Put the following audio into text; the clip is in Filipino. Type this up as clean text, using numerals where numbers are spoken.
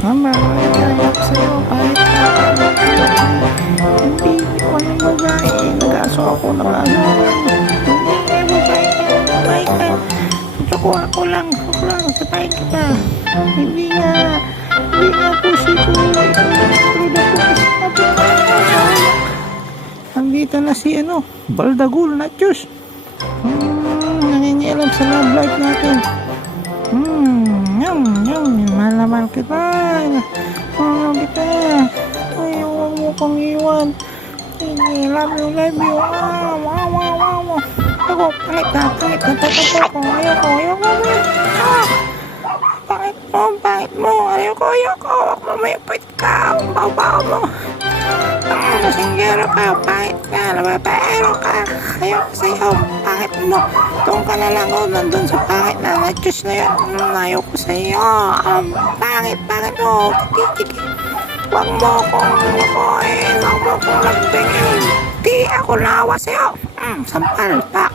Mama, nagkaya ko sa'yo. Kahit hindi ko ng babae. Nag-aso ako. Hindi babae ka. Tsoko ako lang. Sabay kita. Hindi nga pusi ko. Ito lang. Truda ko. Nandito na si Baldagul na Diyos. Nangingialam sa love life natin. Mahal kita. Ay, huwag mo kong iwan. Love you. Ako, pangit na ako. Ayoko. Pangit mo. Ayoko. Mamayapit ka. Ang babaw mo. Masinggero ka. Pangit ka. Nababero ka. Ayoko sa'yo. Pangit mo. Doon ka na lang nandun sa pangit na Diyos na yun. Ayoko sa'yo. Pangit mo. Huwag mo akong lukoyin. Huwag mo akong lagbingin. Di ako nawa sa'yo. Sampal pa.